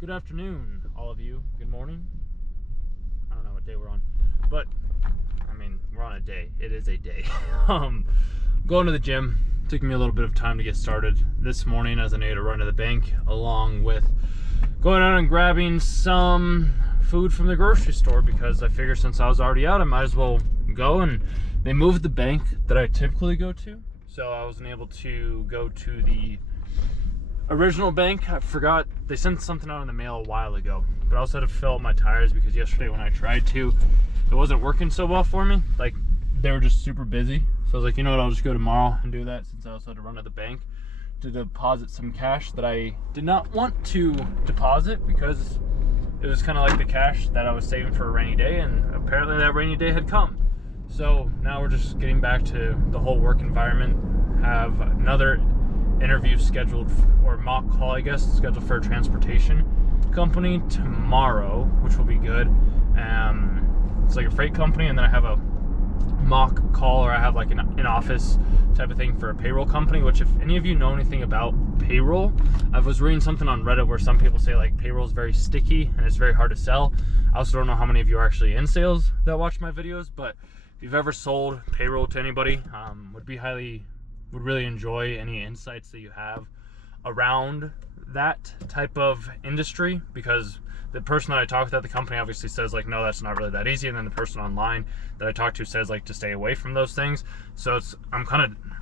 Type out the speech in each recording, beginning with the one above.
Good afternoon, all of you. Good morning. I don't know what day we're on, but I mean, we're on a day. It is a day. Going to the gym. Took me a little bit of time to get started this morning as I needed to run to the bank, along with going out and grabbing some food from the grocery store because I figured since I was already out, I might as well go. And they moved the bank that I typically go to, so I wasn't able to go to the original bank. I forgot they sent something out in the mail a while ago, but I also had to fill up my tires because yesterday when I tried to, it wasn't working so well for me. Like, they were just super busy, so I was like, you know what, I'll just go tomorrow and do that, since I also had to run to the bank to deposit some cash that I did not want to deposit because it was kind of like the cash that I was saving for a rainy day, and apparently that rainy day had come. So now we're just getting back to the whole work environment. Have another interview scheduled, or mock call I guess, scheduled for a transportation company tomorrow, which will be good. It's like a freight company, and then I have a mock call, or I have like an office type of thing for a payroll company, which if any of you know anything about payroll, I was reading something on Reddit where some people say like payroll is very sticky and it's very hard to sell. I also don't know how many of you are actually in sales that watch my videos, but if you've ever sold payroll to anybody, would really enjoy any insights that you have around that type of industry, because the person that I talked with at the company obviously says like, no, that's not really that easy, and then the person online that I talked to says like to stay away from those things. So I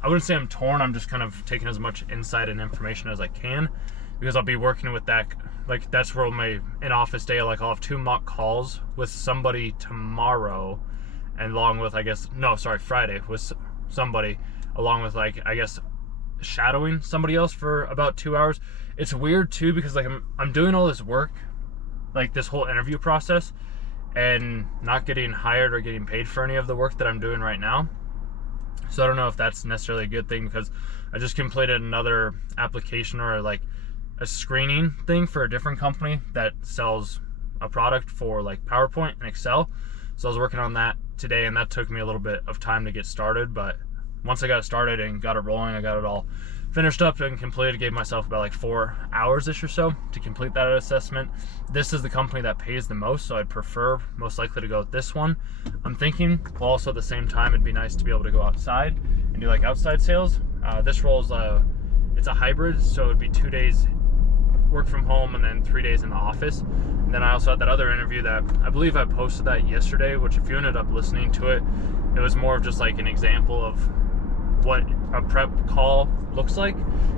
wouldn't say I'm torn, I'm just kind of taking as much insight and information as I can, because I'll be working with that, like that's where my in-office day, like I'll have 2 mock calls with somebody tomorrow, and along with Friday with somebody, along with like I guess shadowing somebody else for about 2 hours. It's weird too, because like I'm doing all this work, like this whole interview process, and not getting hired or getting paid for any of the work that I'm doing right now. So I don't know if that's necessarily a good thing, because I just completed another application, or like a screening thing for a different company that sells a product for like PowerPoint and Excel. So I was working on that today, and that took me a little bit of time to get started, but once I got started and got it rolling, I got it all finished up and completed. Gave myself about like 4 hours-ish or so to complete that assessment. This is the company that pays the most, so I'd prefer most likely to go with this one. I'm thinking, well, also at the same time, it'd be nice to be able to go outside and do like outside sales. This role is it's a hybrid, so it'd be 2 days work from home and then 3 days in the office. And then I also had that other interview that I believe I posted that yesterday, which if you ended up listening to it, it was more of just like an example of what a prep call looks like.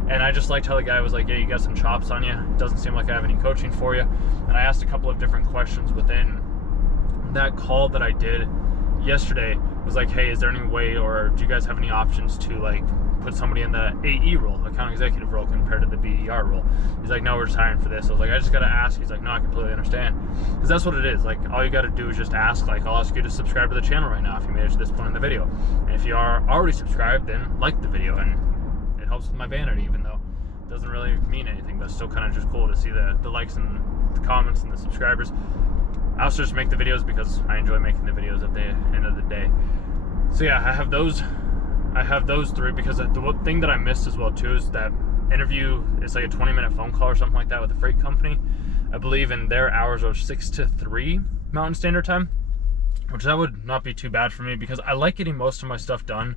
And I just liked how the guy was like, yeah, you got some chops on you, it doesn't seem like I have any coaching for you. And I asked a couple of different questions within that call that I did yesterday. Was like, hey, is there any way, or do you guys have any options to like put somebody in the AE role, account executive role, compared to the BDR role? He's like, no, we're just hiring for this. I was like, I just gotta ask. He's like, no, I completely understand, because that's what it is. Like, all you gotta do is just ask. Like, I'll ask you to subscribe to the channel right now if you made it to this point in the video, and if you are already subscribed, then like the video, and it helps with my vanity, even though it doesn't really mean anything, but it's still kind of just cool to see the likes and the comments and the subscribers. I also just make the videos because I enjoy making the videos at the end of the day. So yeah, I have those 3, because the thing that I missed as well too is that interview. It's like a 20-minute phone call or something like that with a freight company. I believe in their hours are 6 to 3 Mountain Standard Time, which that would not be too bad for me, because I like getting most of my stuff done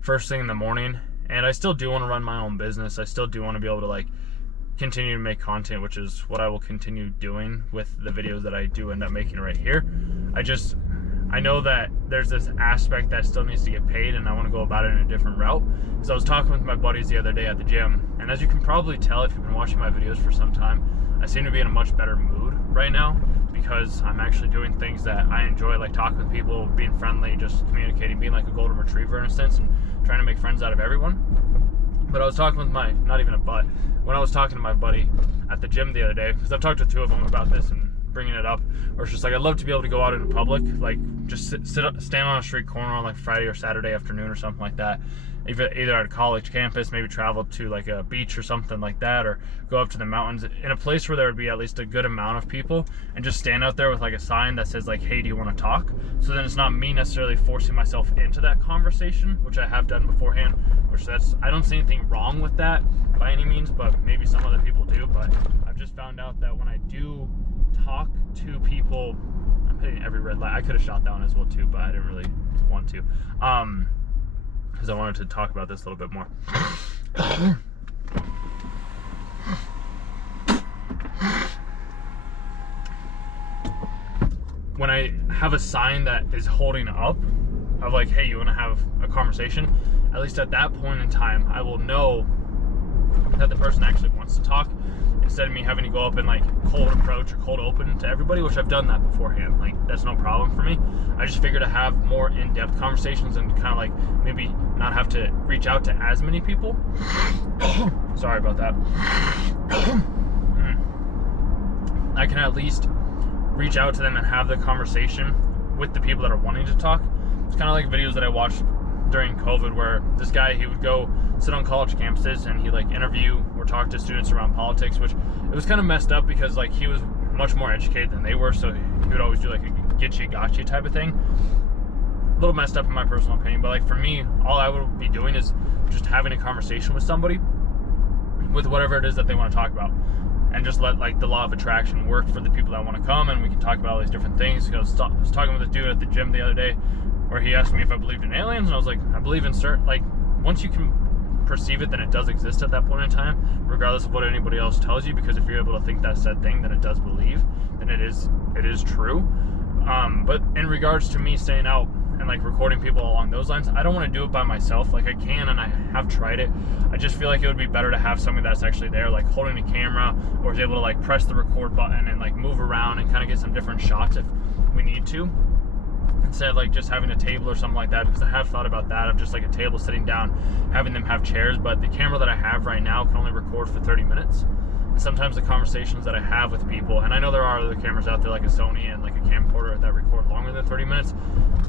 first thing in the morning, and I still do want to run my own business. I still do want to be able to like continue to make content, which is what I will continue doing with the videos that I do end up making right here. I know that there's this aspect that still needs to get paid, and I want to go about it in a different route. Because I was talking with my buddies the other day at the gym, and as you can probably tell if you've been watching my videos for some time, I seem to be in a much better mood right now, because I'm actually doing things that I enjoy, like talking with people, being friendly, just communicating, being like a golden retriever in a sense, and trying to make friends out of everyone. But I was talking with when I was talking to my buddy at the gym the other day, because I've talked to 2 of them about this and bringing it up, or it's just like, I'd love to be able to go out into public, like just stand on a street corner on like Friday or Saturday afternoon or something like that, either at a college campus, maybe travel to like a beach or something like that, or go up to the mountains in a place where there would be at least a good amount of people, and just stand out there with like a sign that says like, hey, do you want to talk? So then it's not me necessarily forcing myself into that conversation, which I have done beforehand, I don't see anything wrong with that by any means, but maybe some other people do. But I've just found out that when I do talk to people, I'm hitting every red light. I could have shot that one as well too, but I didn't really want to, because I wanted to talk about this a little bit more. When I have a sign that is holding up of like, hey, you want to have a conversation, at least at that point in time, I will know that the person actually wants to talk, instead of me having to go up and like cold approach or cold open to everybody, which I've done that beforehand. Like, that's no problem for me. I just figure to have more in-depth conversations and kind of like maybe not have to reach out to as many people. Sorry about that. I can at least reach out to them and have the conversation with the people that are wanting to talk. It's kind of like videos that I watched during COVID, where this guy, he would go sit on college campuses and he like interview or talk to students around politics, which it was kind of messed up because like he was much more educated than they were, so he would always do like a get you gotcha type of thing. A little messed up in my personal opinion, but like for me, all I would be doing is just having a conversation with somebody with whatever it is that they want to talk about, and just let like the law of attraction work for the people that want to come, and we can talk about all these different things. Because I was talking with a dude at the gym the other day where he asked me if I believed in aliens, and I was like, I believe in certain, like, once you can perceive it, then it does exist at that point in time, regardless of what anybody else tells you, because if you're able to think that said thing, then it does believe, then it is true. But in regards to me staying out and like recording people along those lines, I don't want to do it by myself. Like, I can, and I have tried it. I just feel like it would be better to have somebody that's actually there, like holding a camera, or is able to like press the record button and like move around and kind of get some different shots if we need to, instead of like just having a table or something like that. Because I have thought about that, of just like a table sitting down, having them have chairs. But the camera that I have right now can only record for 30 minutes. And sometimes the conversations that I have with people, and I know there are other cameras out there like a Sony and like a camcorder that record longer than 30 minutes.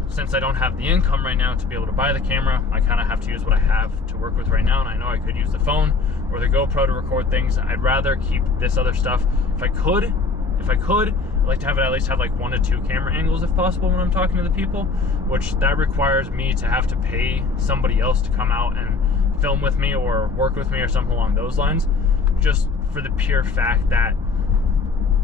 Since I don't have the income right now to be able to buy the camera, I kind of have to use what I have to work with right now. And I know I could use the phone or the GoPro to record things. I'd rather keep this other stuff. If I could, I'd like to have it at least have like 1 to 2 camera angles if possible when I'm talking to the people, which that requires me to have to pay somebody else to come out and film with me or work with me or something along those lines, just for the pure fact that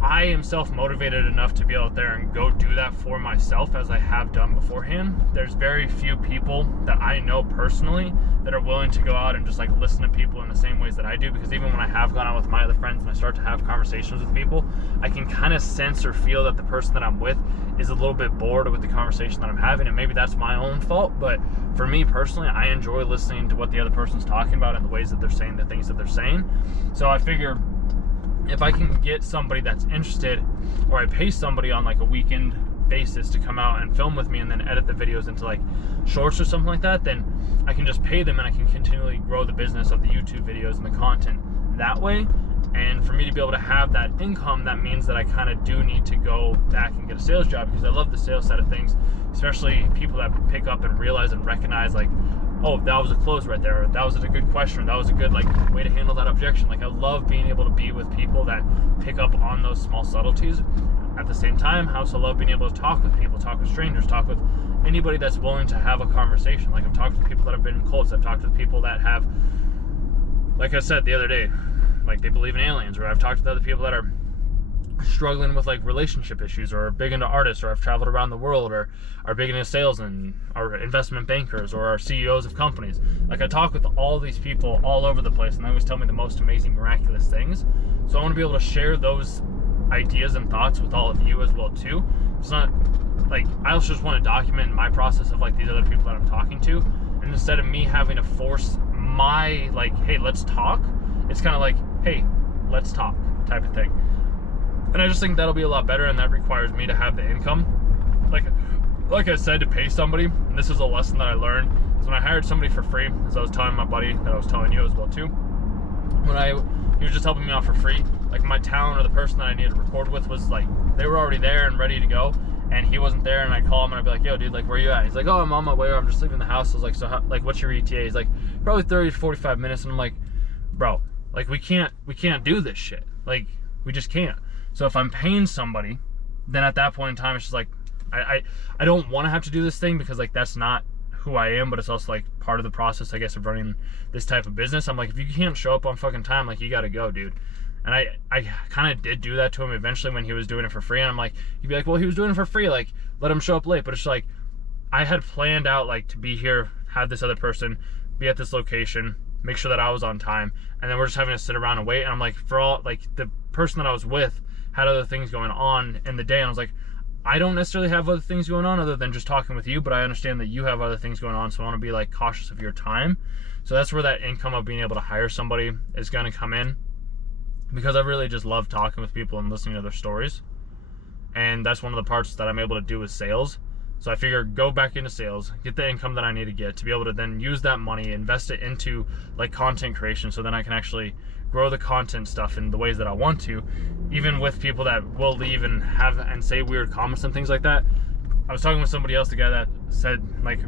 I am self-motivated enough to be out there and go do that for myself, as I have done beforehand. There's very few people that I know personally that are willing to go out and just like listen to people in the same ways that I do, because even when I have gone out with my other friends and I start to have conversations with people, I can kind of sense or feel that the person that I'm with is a little bit bored with the conversation that I'm having, and maybe that's my own fault. But for me personally, I enjoy listening to what the other person's talking about and the ways that they're saying the things that they're saying. So I figure if I can get somebody that's interested, or I pay somebody on like a weekend basis to come out and film with me and then edit the videos into like shorts or something like that, then I can just pay them and I can continually grow the business of the YouTube videos and the content that way. And for me to be able to have that income, that means that I kind of do need to go back and get a sales job, because I love the sales side of things, especially people that pick up and realize and recognize like, oh, that was a close right there, or that was a good question, or that was a good like way to handle that objection. Like, I love being able to be with people that pick up on those small subtleties. At the same time, I also love being able to talk with people, talk with strangers, talk with anybody that's willing to have a conversation. Like, I've talked with people that have been in cults, I've talked with people that have, like I said the other day, like they believe in aliens, or I've talked with other people that are struggling with like relationship issues, or are big into artists, or have traveled around the world, or are big into sales and are investment bankers, or are CEOs of companies. Like, I talk with all these people all over the place, and they always tell me the most amazing, miraculous things. So I want to be able to share those ideas and thoughts with all of you as well too. It's not like I also just want to document my process of like these other people that I'm talking to, and instead of me having to force my like, hey, let's talk, it's kind of like, hey, let's talk type of thing. And I just think that'll be a lot better, and that requires me to have the income. Like I said, to pay somebody, and this is a lesson that I learned, is when I hired somebody for free, as I was telling my buddy that I was telling you as well too, he was just helping me out for free. Like, my talent or the person that I needed to record with was like, they were already there and ready to go, and he wasn't there, and I'd call him and I'd be like, yo dude, like where you at? He's like, oh, I'm on my way, I'm just leaving the house. I was like, so how, like what's your ETA? He's like, probably 30 to 45 minutes. And I'm like, bro, like we can't do this shit. Like we just can't. So if I'm paying somebody, then at that point in time it's just like I don't want to have to do this thing, because like that's not who I am, but it's also like part of the process, I guess, of running this type of business. I'm like, if you can't show up on fucking time, like you gotta go, dude. And I kind of did do that to him eventually when he was doing it for free. And I'm like, you'd be like, well, he was doing it for free, like let him show up late. But it's like, I had planned out like to be here, have this other person be at this location, make sure that I was on time, and then we're just having to sit around and wait. And I'm like, for all, like the person that I was with had other things going on in the day, and I was like, I don't necessarily have other things going on other than just talking with you, but I understand that you have other things going on, so I want to be like cautious of your time. So that's where that income of being able to hire somebody is going to come in, because I really just love talking with people and listening to their stories. And that's one of the parts that I'm able to do with sales. So I figure go back into sales, get the income that I need to get to be able to then use that money, invest it into like content creation, so then I can actually grow the content stuff in the ways that I want to, even with people that will leave and have and say weird comments and things like that. I was talking with somebody else, the guy that said like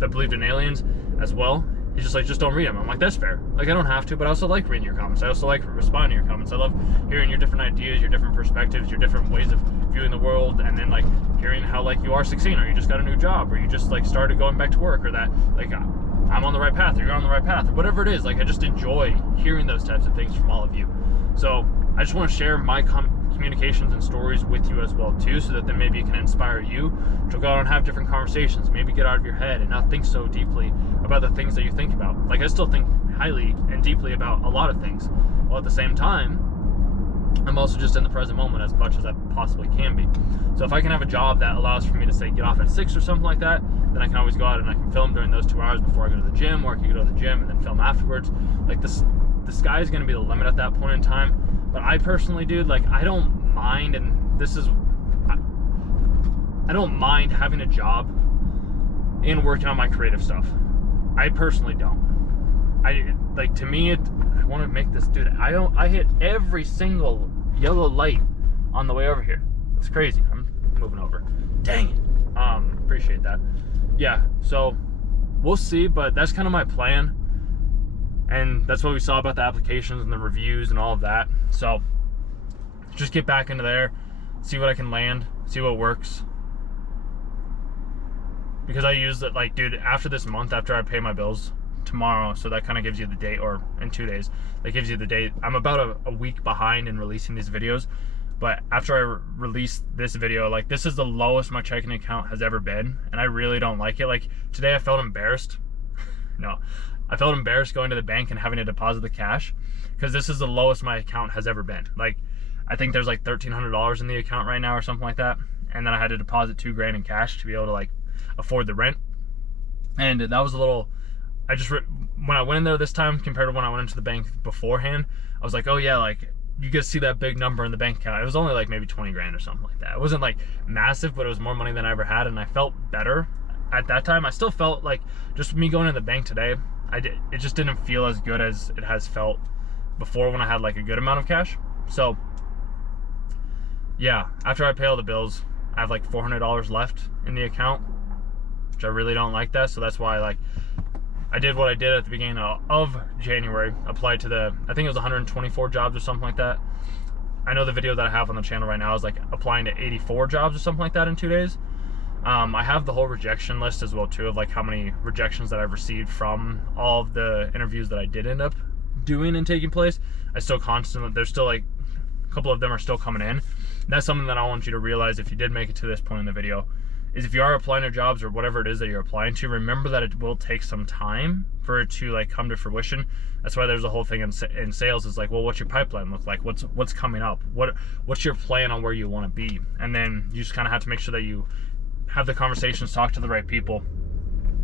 that believed in aliens as well. He's just like, just don't read them. I'm like, that's fair. Like, I don't have to, but I also like reading your comments. I also like responding to your comments. I love hearing your different ideas, your different perspectives, your different ways of viewing the world, and then like hearing how like you are succeeding, or you just got a new job, or you just like started going back to work, or that like I'm on the right path, or you're on the right path, or whatever it is. Like, I just enjoy hearing those types of things from all of you. So I just want to share my communications and stories with you as well too, so that then maybe it can inspire you to go out and have different conversations, maybe get out of your head and not think so deeply about the things that you think about. Like, I still think highly and deeply about a lot of things, while at the same time I'm also just in the present moment as much as I possibly can be. So if I can have a job that allows for me to say get off at 6 or something like that, then I can always go out and I can film during those 2 hours before I go to the gym, or I can go to the gym and then film afterwards. Like, the sky is going to be the limit at that point in time. But I personally, dude, like, I don't mind, and this is, I don't mind having a job and working on my creative stuff. I personally don't. Like, to me, I want to make this, dude, I hit every single yellow light on the way over here. It's crazy. I'm moving over. Dang it. Appreciate that. Yeah, so we'll see, but that's kind of my plan. And that's what we saw about the applications and the reviews and all of that. So just get back into there, see what I can land, see what works. Because I use it, like, dude, after this month, after I pay my bills tomorrow, so that kind of gives you the date, or in 2 days, that gives you the date. I'm about a week behind in releasing these videos, but after I release this video, like, this is the lowest my checking account has ever been, and I really don't like it. Like, today I felt embarrassed. No, I felt embarrassed going to the bank and having to deposit the cash, because this is the lowest my account has ever been. Like, I think there's like $1,300 in the account right now or something like that, and then I had to deposit $2 grand in cash to be able to like afford the rent. And that was a little, when I went in there this time compared to when I went into the bank beforehand, I was like, oh yeah, like, you get to see that big number in the bank account. It was only like maybe 20 grand or something like that. It wasn't like massive, but it was more money than I ever had, and I felt better at that time. I still felt like, just me going to the bank today, it just didn't feel as good as it has felt before when I had like a good amount of cash. So yeah, after I pay all the bills, I have like $400 left in the account, which I really don't like that. So that's why, like, I did what I did at the beginning of January, applied to I think it was 124 jobs or something like that. I know the video that I have on the channel right now is like applying to 84 jobs or something like that in 2 days. I have the whole rejection list as well too, of like how many rejections that I've received from all of the interviews that I did end up doing and taking place. There's still like a couple of them are still coming in. And that's something that I want you to realize if you did make it to this point in the video, is if you are applying to jobs or whatever it is that you're applying to, remember that it will take some time for it to like come to fruition. That's why there's a whole thing in sales is like, well, what's your pipeline look like? What's coming up? What's your plan on where you want to be? And then you just kind of have to make sure that you have the conversations, talk to the right people,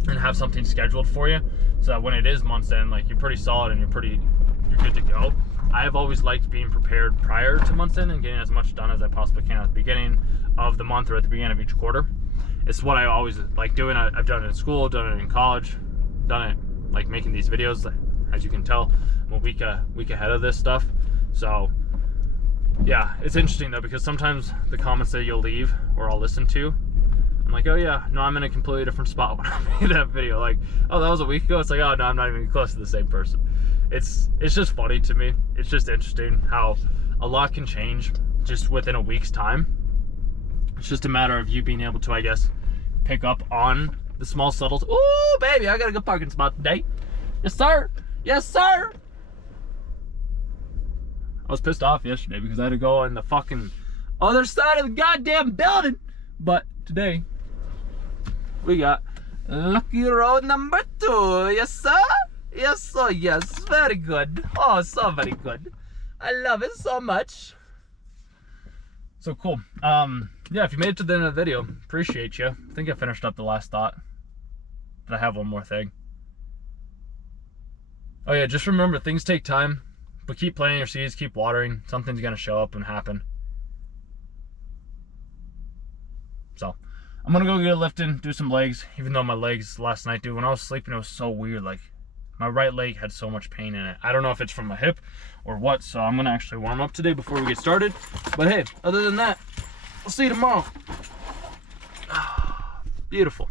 and have something scheduled for you, so that when it is month's end, like, you're pretty solid and you're good to go. I have always liked being prepared prior to month's end and getting as much done as I possibly can at the beginning of the month or at the beginning of each quarter. It's what I always like doing. I've done it in school, done it in college, done it like making these videos. As you can tell, I'm a week ahead of this stuff. So yeah, it's interesting though, because sometimes the comments that you'll leave or I'll listen to, I'm like, oh yeah, no, I'm in a completely different spot when I made that video. Like, oh, that was a week ago. It's like, oh no, I'm not even close to the same person. It's just funny to me. It's just interesting how a lot can change just within a week's time. It's just a matter of you being able to, I guess, pick up on the small subtle. Ooh, baby, I got a good parking spot today. Yes, sir. Yes, sir. I was pissed off yesterday because I had to go on the fucking other side of the goddamn building. But today, we got Lucky Road number 2. Yes, sir. Yes, sir. Yes. Very good. Oh, so very good. I love it so much. So cool. Yeah, if you made it to the end of the video, appreciate you. I think I finished up the last thought. But I have one more thing. Oh yeah, just remember, things take time. But keep planting your seeds, keep watering. Something's going to show up and happen. So, I'm going to go get a lift in, do some legs. Even though my legs last night, dude, when I was sleeping, it was so weird. Like, my right leg had so much pain in it. I don't know if it's from my hip or what. So, I'm going to actually warm up today before we get started. But hey, other than that, I'll see you tomorrow. Beautiful.